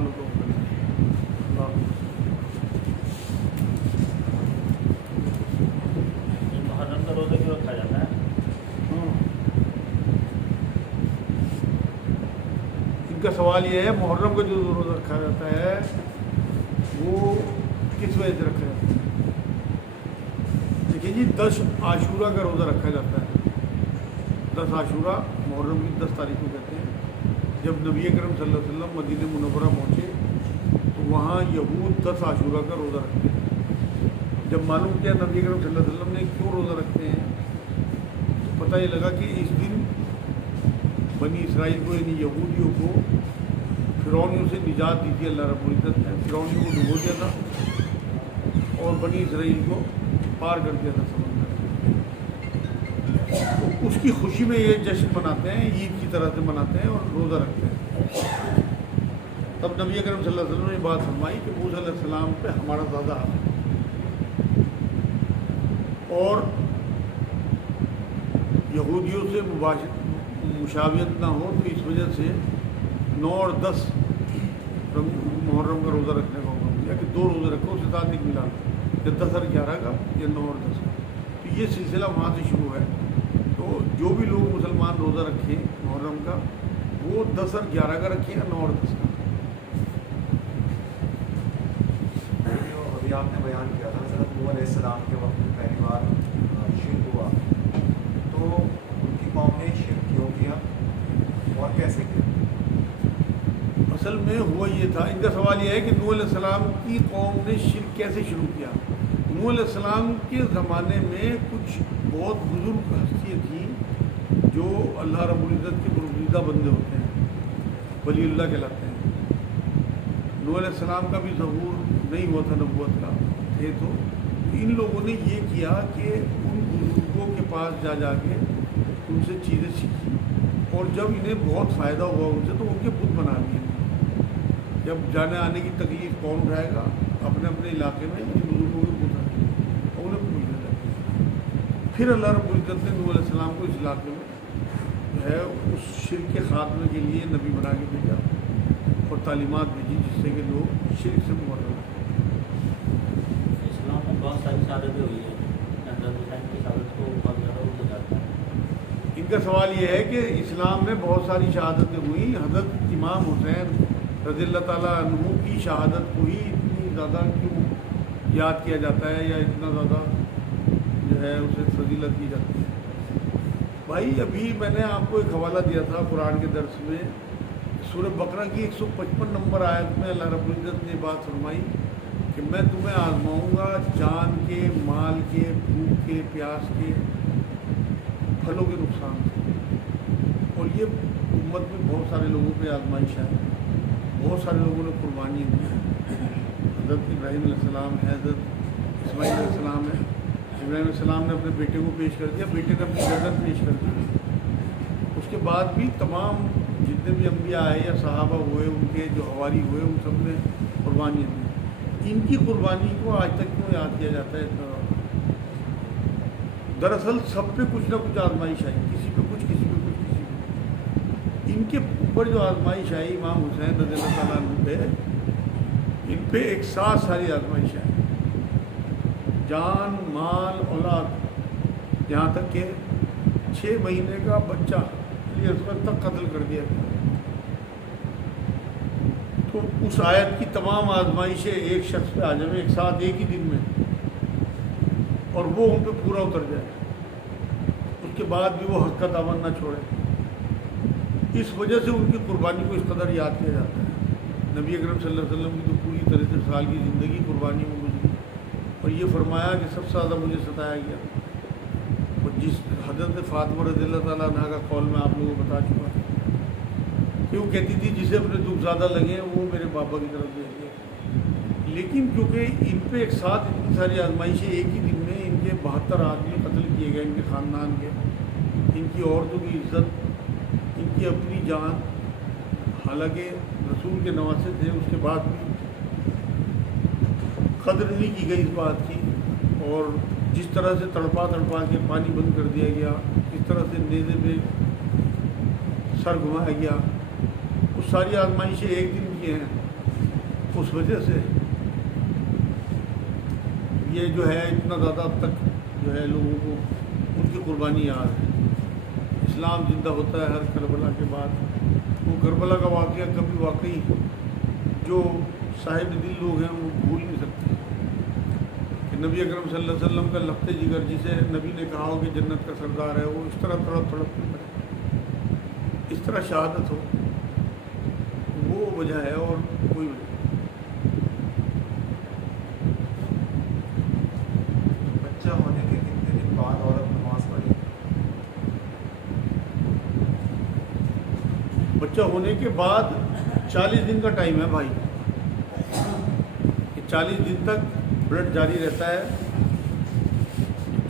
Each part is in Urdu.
سوال ہو تو اللہ محرم کا روزہ کیوں رکھا جاتا ہے؟ ان کا سوال یہ ہے محرم کا جو روزہ رکھا جاتا ہے وہ کس وجہ سے رکھا جاتا ہے؟ دیکھیے جی 10 عاشورہ کا روزہ رکھا جاتا ہے. 10 عاشورہ محرم کی 10 تاریخ کو کہتے ہیں. جب نبی اکرم صلی اللہ علیہ وسلم مدینہ منورہ پہنچے تو وہاں یہود 10 عاشورہ کا روزہ رکھتے ہیں. جب معلوم کیا نبی اکرم صلی اللہ علیہ وسلم نے کیوں روزہ رکھتے ہیں تو پتہ یہ لگا کہ اس دن بنی اسرائیل کو یعنی یہودیوں کو فرعونیوں سے نجات دی تھی اللہ رب العزت نے. فرعونیوں کو ڈبو دیا تھا اور بنی اسرائیل کو پار کر دیا تھا سمندر. تو اس کی خوشی میں یہ جشن مناتے ہیں, عید کی طرح سے مناتے ہیں اور روزہ رکھتے ہیں. تب نبی اکرم صلی اللہ علیہ وسلم نے یہ بات فرمائی کہ موسیٰ علیہ السلام پہ ہمارا زیادہ حق ہے اور یہودیوں سے مشابہت نہ ہو, تو اس وجہ سے 9 اور 10 محرم کا روزہ رکھنے کا حکم دیا کہ 2 روزے رکھو, اس کے ساتھ ایک ملا یا 10 اور 11 کا یا 9 اور 10 کا. تو یہ سلسلہ وہاں سے شروع ہے. تو جو بھی لوگ مسلمان روزہ رکھیں محرم کا وہ 10 اور 11 کا رکھیں یا 9 اور 10 کا. ابھی آپ نے بیان کیا تھا حضرت نوح علیہ السلام کے وقت میں پہلی بار شرک ہوا, تو ان کی قوم نے شرک کیوں کیا اور کیسے کیا؟ اصل میں ہوا یہ تھا, ان کا سوال یہ ہے کہ نوح علیہ السلام کی قوم نے شرک کیسے شروع کیا. نوح علیہ السلام کے زمانے میں کچھ بہت بزرگ ہستیاں تھیں جو اللہ رب العزت کے برگزیدہ بندے ہوتے ہیں, ولی اللہ کہلاتے ہیں. نوح علیہ السلام کا بھی ظہور نہیں ہوا تھا نبوت کا, تھے تو ان لوگوں نے یہ کیا کہ ان بزرگوں کے پاس جا کے ان سے چیزیں سیکھی اور جب انہیں بہت فائدہ ہوا ان سے تو ان کے بت بنا دیے. جب جانے آنے کی تکلیف کون اٹھائے گا, اپنے اپنے علاقے میں ان بزرگوں کے بت رکھے اور انہیں پوجنے لگے. پھر اللہ رب العزت نے نوح علیہ السلام کو اس علاقے میں جو ہے اس شرک کے خاتمے کے لیے نبی بنا کے بھیجا اور تعلیمات بھیجی جس سے کہ لوگ شرک سے محرم. اسلام میں بہت ساری شہادتیں ہوئی ہیں, حضرت حسین کی شہادت کو بہت زیادہ ہو جاتا ہے. ان کا سوال یہ ہے کہ اسلام میں بہت ساری شہادتیں ہوئیں, حضرت امام حسین رضی اللہ تعالیٰ عنہ کی شہادت کو ہی اتنی زیادہ کیوں یاد کیا جاتا ہے یا اتنا زیادہ جو ہے اسے فضیلت دی جاتی ہے. بھائی ابھی میں نے آپ کو ایک حوالہ دیا تھا قرآن کے درس میں, سورہ بقرہ کی 155 نمبر آیت میں اللہ رب العزت نے بات فرمائی کہ میں تمہیں آزماؤں گا جان کے, مال کے, بھوک کے, پیاس کے, پھلوں کے نقصان سے. اور یہ امت میں بہت سارے لوگوں پہ آزمائش ہے, بہت سارے لوگوں نے قربانی دی ہے. حضرت ابراہیم علیہ السلام ہے, حضرت اسماعیل علیہ السلام ہے. ابراہیم علیہ السلام نے اپنے بیٹے کو پیش کر دیا, بیٹے نے اپنی گردن پیش کر دی. اس کے بعد بھی تمام جتنے بھی انبیاء آئے یا صحابہ ہوئے, ان کے جو حواری ہوئے, ان سب نے قربانیاں دی. ان کی قربانی کو آج تک کیوں یاد کیا جاتا ہے؟ دراصل سب پہ کچھ نہ کچھ آزمائش آئی, کسی پہ کچھ, کسی پہ کچھ, کسی پہ. ان کے اوپر جو آزمائش آئی امام حسین رضی اللہ تعالیٰ عنہ پہ, ان پہ ایک ساتھ ساری آزمائش آئی, جان, مال, اولاد, یہاں تک کہ 6 مہینے کا بچہ اصغر تک قتل کر دیا گیا. تو اس آیت کی تمام آزمائشیں ایک شخص پہ آ جائیں ایک ساتھ ایک ہی دن میں, اور وہ ان پہ پورا اتر جائے, اس کے بعد بھی وہ حق کا دامن نہ چھوڑے. اس وجہ سے ان کی قربانی کو اس قدر یاد کیا جاتا ہے. نبی اکرم صلی اللہ علیہ وسلم کی تو پوری 63 سال کی زندگی قربانی میں گزری, اور یہ فرمایا کہ سب سے زیادہ مجھے ستایا گیا. اور جس حضرت فاطمہ رضی اللہ تعالیٰ عنہ کا قول میں آپ لوگوں کو بتا چکا تھا کہ وہ کہتی تھی جسے اپنے دکھ زیادہ لگے وہ میرے بابا کی طرف بھیج دیا. لیکن کیونکہ ان پہ ایک ساتھ اتنی ساری آزمائشیں ایک ہی دن میں, ان کے 72 آدمی قتل کیے گئے, ان کے خاندان کے, ان کی عورتوں کی عزت, ان کی اپنی جان, حالانکہ رسول کے نواسے تھے, اس کے بعد بھی قدر نہیں کی گئی اس بات کی. اور جس طرح سے تڑپا کے پانی بند کر دیا گیا, جس طرح سے نیزے پہ سر گھمایا گیا, وہ ساری آزمائشیں ایک دن کی ہیں. اس وجہ سے یہ جو ہے اتنا زیادہ اب تک جو ہے لوگوں کو ان کی قربانی یاد ہے. اسلام زندہ ہوتا ہے ہر کربلا کے بعد. وہ کربلا کا واقعہ کبھی واقعی جو صاحب دل لوگ ہیں وہ بھول نہیں سکتے کہ نبی اکرم صلی اللہ علیہ وسلم کا لخت جگر جسے نبی نے کہا ہو کہ جنت کا سردار ہے وہ اس طرح تڑپ تڑپ کے مرے, اس طرح شہادت ہو, وہ وجہ ہے اور کوئی وجہ. بچہ ہونے کے کتنے دن بعد عورت نماز پڑھی؟ بچہ ہونے کے بعد 40 دن کا ٹائم ہے بھائی. کہ 40 دن تک بلڈ جاری رہتا ہے,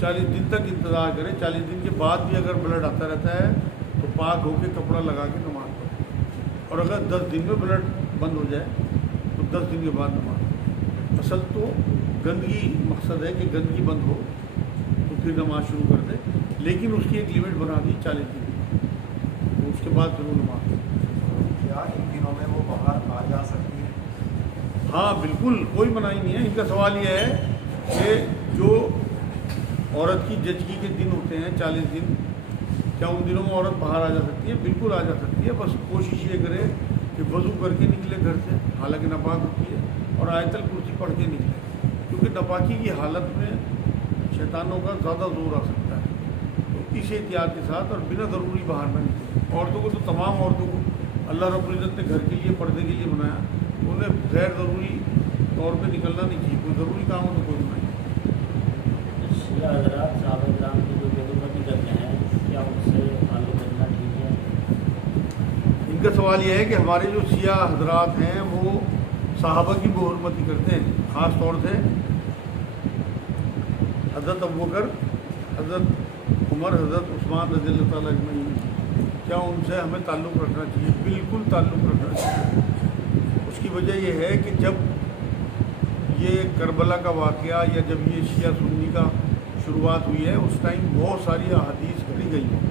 40 دن تک انتظار کریں. 40 دن کے بعد بھی اگر بلڈ آتا رہتا ہے تو پاک ہو کے کپڑا لگا کے نماز پڑھیں. اور اگر 10 دن میں بلڈ بند ہو جائے تو 10 دن کے بعد نماز. اصل تو گندگی مقصد ہے کہ گندگی بند ہو تو پھر نماز شروع کر دے, لیکن اس کی ایک لمٹ بنا دی 40 دن, تو اس کے بعد پھر وہ نماز. کیا ان دنوں میں وہ باہر آ جا سکتی ہے؟ ہاں بالکل, کوئی منائی نہیں ہے. ان کا سوال یہ ہے کہ جو عورت کی جچگی کے دن ہوتے ہیں 40 دن, کیا ان دنوں میں عورت باہر آ جا سکتی ہے؟ بالکل آ جا سکتی ہے. بس کوشش یہ کرے کہ وضو کر کے نکلے گھر سے, حالانکہ ناپاک ہوتی ہے, اور آیت الکرسی پڑھ کے نکلے, کیونکہ ناپاکی کی حالت میں شیطانوں کا زیادہ زور آ سکتا ہے. تو اس احتیاط کے ساتھ اور بنا ضروری باہر نہ نکلے. عورتوں کو تو تمام عورتوں کو اللہ رب العزت نے گھر کے لیے پردے کے لیے بنایا, انہیں غیر ضروری طور پہ نکلنا نہیں چاہیے. کوئی ضروری کام ہو تو کوئی نہیں. شیعہ حضرات صحابہ کرام کی جو بےغربتی کرتے ہیں, کیا ان سے تعلق رکھنا ٹھیک ہے؟ ان کا سوال یہ ہے کہ ہمارے جو شیعہ حضرات ہیں وہ صحابہ کی بے حرمتی کرتے ہیں, خاص طور سے حضرت ابوبکر, حضرت عمر, حضرت عثمان رضی اللہ تعالیٰ اجمعین. کیا ان سے ہمیں تعلق رکھنا چاہیے؟ بالکل تعلق رکھنا چاہیے. اس کی وجہ یہ ہے کہ جب یہ کربلا کا واقعہ یا جب یہ شیعہ سنی کا شروعات ہوئی ہے اس ٹائم بہت ساری احادیث گھڑی گئی ہیں.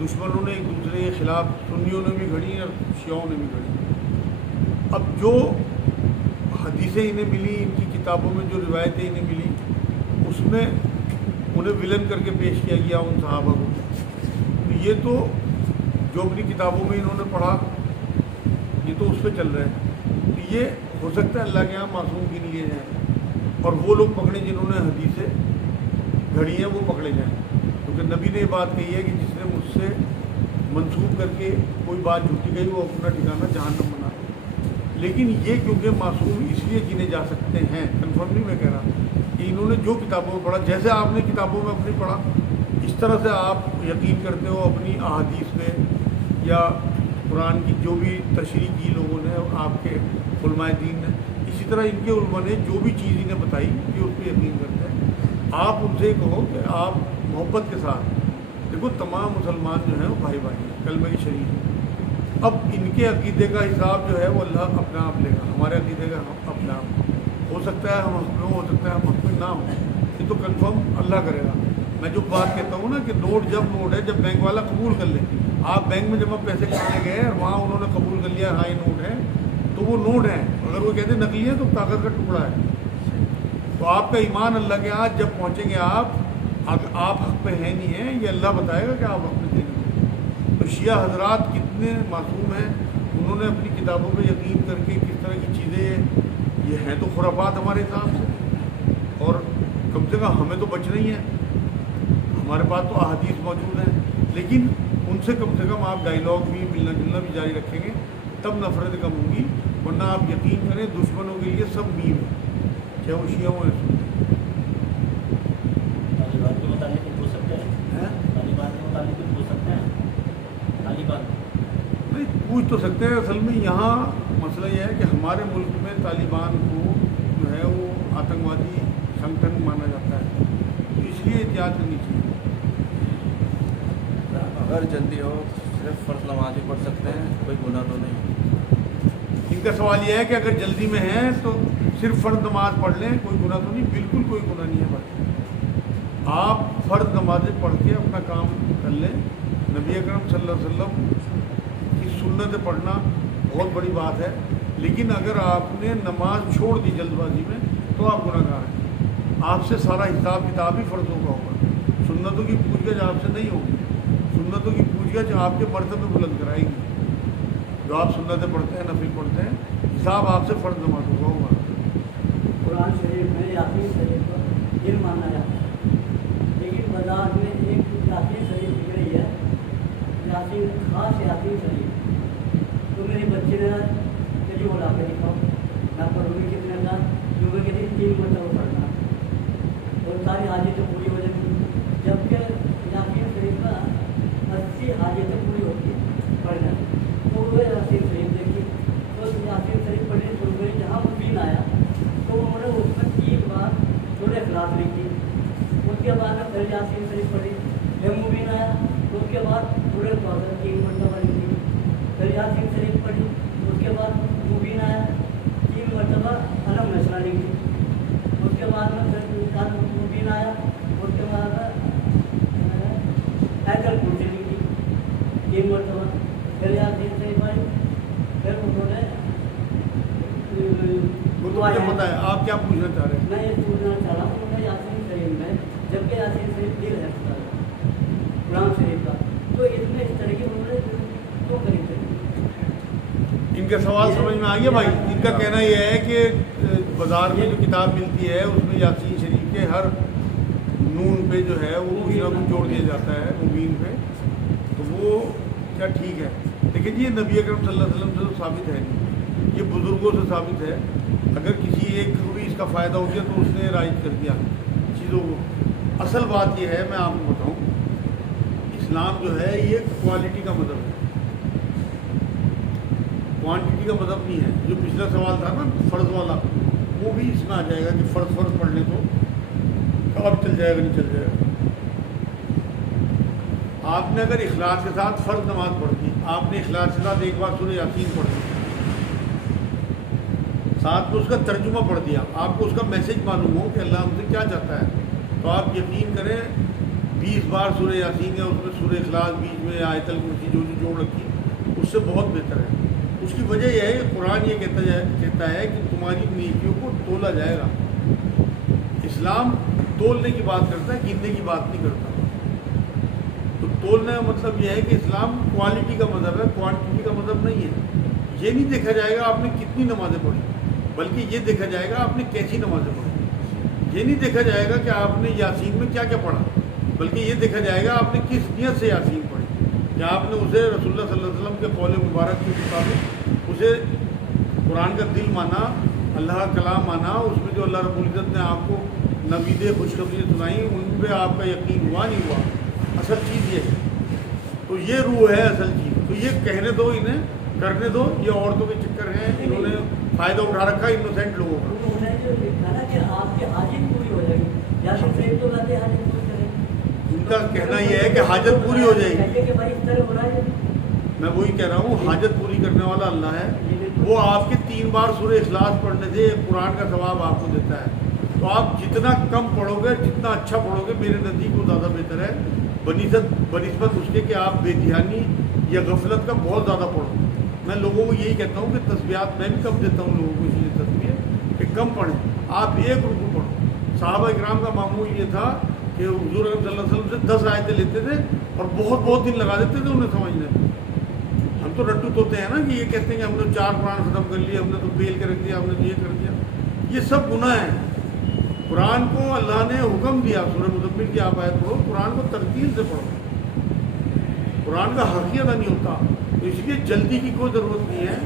دشمنوں نے ایک دوسرے کے خلاف, سنیوں نے بھی گھڑی اور شیعوں نے بھی گھڑی. اب جو حدیثیں انہیں ملی, ان کی کتابوں میں جو روایتیں انہیں ملی, اس میں انہیں ولن کر کے پیش کیا گیا ان صحابہ کو. تو یہ تو جو اپنی کتابوں میں انہوں نے پڑھا یہ تو اس پہ چل رہے ہیں. تو یہ ہو سکتا ہے اللہ کے یہاں معصوم گن لیے جائیں اور وہ لوگ پکڑیں جنہوں نے حدیثیں گھڑی ہیں وہ پکڑے جائیں. کیونکہ نبی نے یہ بات کہی ہے کہ جس نے مجھ سے منسوخ کر کے کوئی بات جھوٹی گئی وہ اپنا ٹھکانہ جہنم بنا. لیکن یہ کیونکہ معصوم اس لیے گنے جا سکتے ہیں, کنفرم نہیں میں کہہ رہا, کہ انہوں نے جو کتابوں میں پڑھا, جیسے آپ نے کتابوں میں اپنی پڑھا اس طرح سے آپ یقین کرتے ہو اپنی احادیث میں, یا قرآن کی جو بھی تشریح کی لوگوں نے آپ کے علماء دین نے, اسی طرح ان کے علماء نے جو بھی چیز انہیں بتائی یہ اس پہ یقین کرتے ہیں. آپ ان سے کہو کہ آپ محبت کے ساتھ, دیکھو تمام مسلمان جو ہیں وہ بھائی بھائی ہیں, کلمہ کی شریک ہیں. اب ان کے عقیدے کا حساب جو ہے وہ اللہ اپنے آپ لے گا, ہمارے عقیدے کا اپنے آپ. ہو سکتا ہے ہم حق میں ہو سکتا ہے ہم حق میں نہ ہوں, یہ تو کنفرم اللہ کرے گا. میں جو بات کہتا ہوں نا کہ نوٹ جب نوٹ ہے, جب بینک والا قبول کر لے, آپ بینک میں جب پیسے کمانے گئے اور وہاں انہوں نے قبول کر لیا ہاں یہ نوٹ ہے, تو وہ نوٹ ہے. اگر وہ کہتے ہیں نقلی ہے تو کاغذ کا ٹکڑا ہے. تو آپ کا ایمان اللہ کے ہاتھ جب پہنچیں گے آپ حق پہ ہیں نہیں ہیں, یہ اللہ بتائے گا کہ آپ حق پہ تھے نہیں. تو شیعہ حضرات کتنے معصوم ہیں, انہوں نے اپنی کتابوں پہ یقین کر کے کس طرح کی چیزیں یہ ہیں تو خرافات ہمارے حساب سے, اور کم سے کم ہمیں تو بچ نہیں ہے. ہمارے پاس تو احادیث موجود ہیں, لیکن ان سے کم آپ ڈائیلاگ بھی ملنا جلنا بھی جاری رکھیں گے تب نفرت کم ہوں گی. ورنہ آپ یقین کریں دشمنوں کے لیے سب میم ہے, چاہے وہ شیعہ ہوں یا سنی. طالبان کے متعلق کچھ پوچھ سکتے ہیں؟ طالبان کے متعلق کچھ پوچھ سکتے ہیں؟ طالبان نہیں پوچھ تو سکتے ہیں. اصل میں یہاں مسئلہ یہ ہے کہ ہمارے ملک میں طالبان کو جو ہے وہ آتنکوادی سنگھن مانا جاتا ہے, تو اس لیے احتیاط کرنی چاہیے. اگر جلدی ہو صرف فرض نماز ہی پڑھ سکتے ہیں, کوئی گناہ تو نہیں. ان کا سوال یہ ہے کہ اگر جلدی میں ہیں تو صرف فرض نماز پڑھ لیں, کوئی گناہ تو نہیں. بالکل کوئی گناہ نہیں ہے بس آپ فرض نمازیں پڑھ کے اپنا کام کر لیں. نبی اکرم صلی اللہ علیہ وسلم کی سنت پڑھنا بہت بڑی بات ہے. لیکن اگر آپ نے نماز چھوڑ دی جلد بازی میں تو آپ گناہ گار ہیں. آپ سے سارا حساب کتاب ہی فرضوں کا ہوگا. سنتوں کی پوچھ گچھ آپ سے نہیں ہوگی. سنتوں کی پوچھ گچھ آپ کے مرتبے بلند کرائے گی. جو آپ سنتیں پڑھتے ہیں, نفل پڑھتے ہیں, حساب آپ سے فرض نمازوں کا ہوگا. قرآن شریف میں یاسین شریف کو دل مانا جاتا ہے, لیکن بازار میں ایک یاسین شریف دکھ رہی ہے, یاسین خاص یاسین شریف. تو میرے بچے نے چلیے وہ لا کے دکھاؤ, میں پڑھوں گی کتنے کا, جو کہ 3 مرتبہ پڑھنا اور ساری حاجتیں پوری ہو جائیں گی. جبکہ یاسین شریف کا 80 حاجتیں پوری ہوتی ہیں پڑھنا. تو وہ یاسین شریف دیکھی, تو یاسین شریف پڑھنے شروع کری. جہاں مبین آیا تو انہوں نے اس میں 3 بار سورہ اخلاص لکھی. اس کے بعد میں پھر یاسین شریف پڑھی. جب مبین آیا تو اس کے بعد سورہ کوثر 3 مرتبہ لکھی. پھر یاسین شریف پڑھی. اس کے بعد مبین آیا 3 مرتبہ الم نشرہ لکھی. اس کے بعد میں پھر مبین آیا, اس کے بعد آیت الکرسی لکھی 3 مرتبہ. پھر یاسین شریف پڑھی. پھر انہوں نے وہ تو مجھے پتہ ہے آپ کیا پوچھنا چاہ رہے ہیں. میں یہ پوچھنا چاہ رہا ہوں کہ یاسین شریف میں, جبکہ یاسین شریف دل ہے قرآن شریف کا, تو اس میں اس طرح کی انہوں نے کیوں کری تھی؟ ان کا سوال سمجھ میں آ گیا بھائی. ان کا کہنا یہ ہے کہ بازار میں جو کتاب ملتی ہے اس میں یاسین شریف کے ہر نون پہ جو ہے وہ کچھ نہ کچھ جوڑ دیا جاتا ہے, مبین پہ. تو وہ کیا ٹھیک ہے, لیکن یہ نبی اکرم صلی اللہ علیہ وسلم سے تو ثابت ہے نہیں, یہ بزرگوں سے ثابت ہے. اگر کسی ایک کو بھی اس کا فائدہ ہو گیا تو اس نے رائج کر دیا چیزوں کو. اصل بات یہ ہے, میں آپ کو بتاؤں, اسلام جو ہے یہ کوالٹی کا مذہب ہے, کوانٹٹی کا مذہب نہیں ہے. جو پچھلا سوال تھا نا فرض والا, وہ بھی اس میں آ جائے گا کہ فرض پڑھ لیں تو کب چل جائے گا, نہیں چل جائے گا. آپ نے اگر اخلاص کے ساتھ فرض نماز پڑھ دی, آپ نے اخلاص کے ساتھ ایک بار سورہ یاسین پڑھ دی, ساتھ میں اس کا ترجمہ پڑھ دیا, آپ کو اس کا میسج معلوم ہو کہ اللہ ہم سے کیا چاہتا ہے, تو آپ یقین کریں 20 بار سورہ یاسین یا اس میں سورہ اخلاص بیچ میں آیت الکرسی جو جوڑ رکھی, اس سے بہت بہتر ہے. اس کی وجہ یہ ہے کہ قرآن یہ کہتا ہے کہ تمہاری نیکیوں کو تولا جائے گا. اسلام تولنے کی بات کرتا ہے, گننے کی بات نہیں کرتا. تو تولنے کا مطلب یہ ہے کہ اسلام کوالٹی کا مذہب ہے, کوانٹٹی کا مذہب نہیں ہے. یہ نہیں دیکھا جائے گا آپ نے کتنی نمازیں پڑھی, بلکہ یہ دیکھا جائے گا آپ نے کیسی نمازیں پڑھی. یہ نہیں دیکھا جائے گا کہ آپ نے یاسین میں کیا کیا پڑھا, بلکہ یہ دیکھا جائے گا آپ نے کس نیت سے یاسین پڑھی. کہ آپ نے اسے رسول اللہ صلی اللہ علیہ وسلم کے قول مبارک کے مطابق اسے قرآن کا دل مانا, اللہ کا کلام مانا, اس میں جو اللہ رب العزت نے آپ کو نویدیں خوشخبریاں سنائیں ان پہ آپ کا یقین ہوا نہیں ہوا. اصل چیز یہ ہے. تو یہ روح ہے اصل چیز. تو یہ کہنے دو, انہیں کرنے دو, یہ عورتوں کے چکر ہیں, انہوں نے فائدہ اٹھا رکھا انوسینٹ لوگوں کا. انہوں نے جو لکھا نا کہ آپ کی حاجت پوری ہو جائے گی, یاسین شریف تو کہتے ہیں حاجت پوری کریں. ان کا کہنا یہ ہے کہ حاجت پوری ہو جائے گی. کہتے کہ بھائی اس طرح ہو رہا ہے. میں وہی کہہ رہا ہوں, حاجت پوری کرنے والا اللہ ہے. وہ آپ کے 3 بار سورہ اخلاص پڑھنے سے قرآن کا ثواب آپ کو دیتا ہے. تو آپ جتنا کم پڑھو گے, جتنا اچھا پڑھو گے, میرے نزدیک وہ زیادہ بہتر ہے بنسبت اس کے کہ آپ بے دھیانی یا غفلت کا بہت زیادہ پڑھو. میں لوگوں کو یہی کہتا ہوں کہ تسبیحات میں بھی کم دیتا ہوں لوگوں کو, اس لیے تسبیح کہ کم پڑھیں. آپ 1 رکوع پڑھو. صحابہ اکرام کا معمول یہ تھا کہ حضور صلی اللہ علیہ وسلم سے 10 آیتیں لیتے تھے اور بہت دن لگا دیتے تھے انہیں سمجھنے. ہم تو رٹو توتے ہیں نا کہ یہ کہتے ہیں کہ ہم نے 4 قرآن ختم کر لیے, ہم نے تو بیل کے رکھ دیا, ہم نے یہ کر دیا. یہ سب گناہ ہیں. قرآن کو اللہ نے حکم دیا, سورہ مزمل کی آپ آیت پڑھو, قرآن کو ترتیل سے پڑھو. قرآن کا حق ہی ادا نہیں ہوتا. تو اس لیے جلدی کی کوئی ضرورت نہیں ہے.